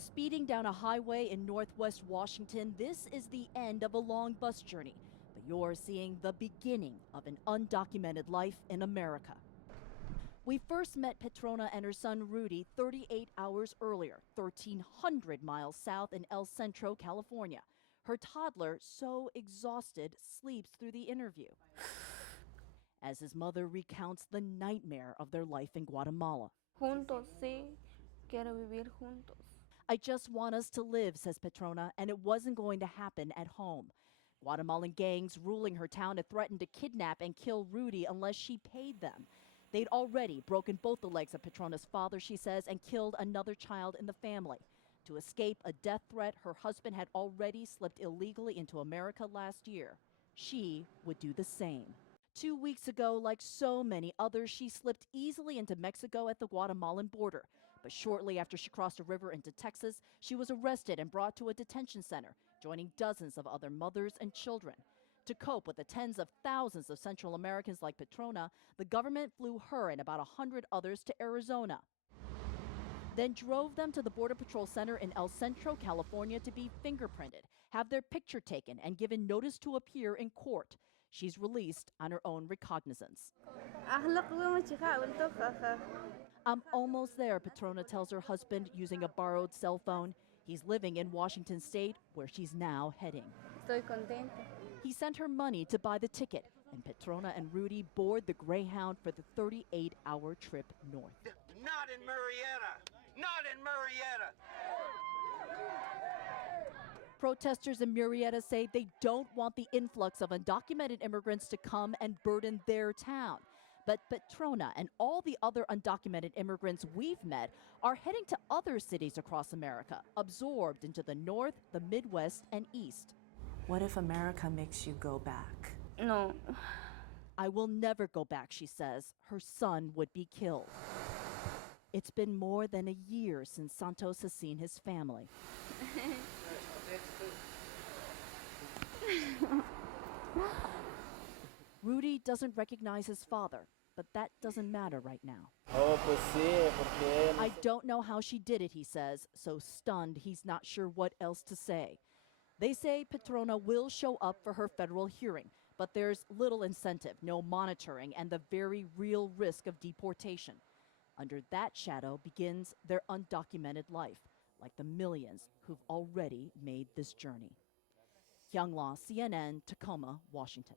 Speeding down a highway in northwest Washington, this is the end of a long bus journey. But you're seeing the beginning of an undocumented life in America. We first met Petrona and her son Rudy 38 hours earlier, 1,300 miles south in El Centro, California. Her toddler, so exhausted, sleeps through the interview. As his mother recounts the nightmare of their life in Guatemala. Juntos, sí. Quiero vivir juntos. I just want us to live, says Petrona, and it wasn't going to happen at home. Guatemalan gangs ruling her town had threatened to kidnap and kill Rudy unless she paid them. They'd already broken both the legs of Petrona's father, she says, and killed another child in the family. To escape a death threat, her husband had already slipped illegally into America last year. She would do the same. 2 weeks ago, like so many others, she slipped easily into Mexico at the Guatemalan border. But shortly after she crossed a river into Texas, she was arrested and brought to a detention center, joining dozens of other mothers and children. To cope with the tens of thousands of Central Americans like Petrona, the government flew her and about 100 others to Arizona, then drove them to the Border Patrol Center in El Centro, California to be fingerprinted, have their picture taken, and given notice to appear in court. She's released on her own recognizance. I'm almost there, Petrona tells her husband using a borrowed cell phone. He's living in Washington State, where she's now heading. Estoy contenta. He sent her money to buy the ticket, and Petrona and Rudy board the Greyhound for the 38-hour trip north. Not in Marietta! Not in Marietta! Protesters in Murrieta say they don't want the influx of undocumented immigrants to come and burden their town. But Petrona and all the other undocumented immigrants we've met are heading to other cities across America, absorbed into the North, the Midwest, and East. What if America makes you go back? No. I will never go back, she says. Her son would be killed. It's been more than a year since Santos has seen his family. Rudy doesn't recognize his father, but that doesn't matter right now. I don't know how she did it, he says, so stunned he's not sure what else to say. They say Petrona will show up for her federal hearing, but there's little incentive, no monitoring, and the very real risk of deportation. Under that shadow begins their undocumented life, like the millions who've already made this journey. Kyung, CNN, Tacoma, Washington.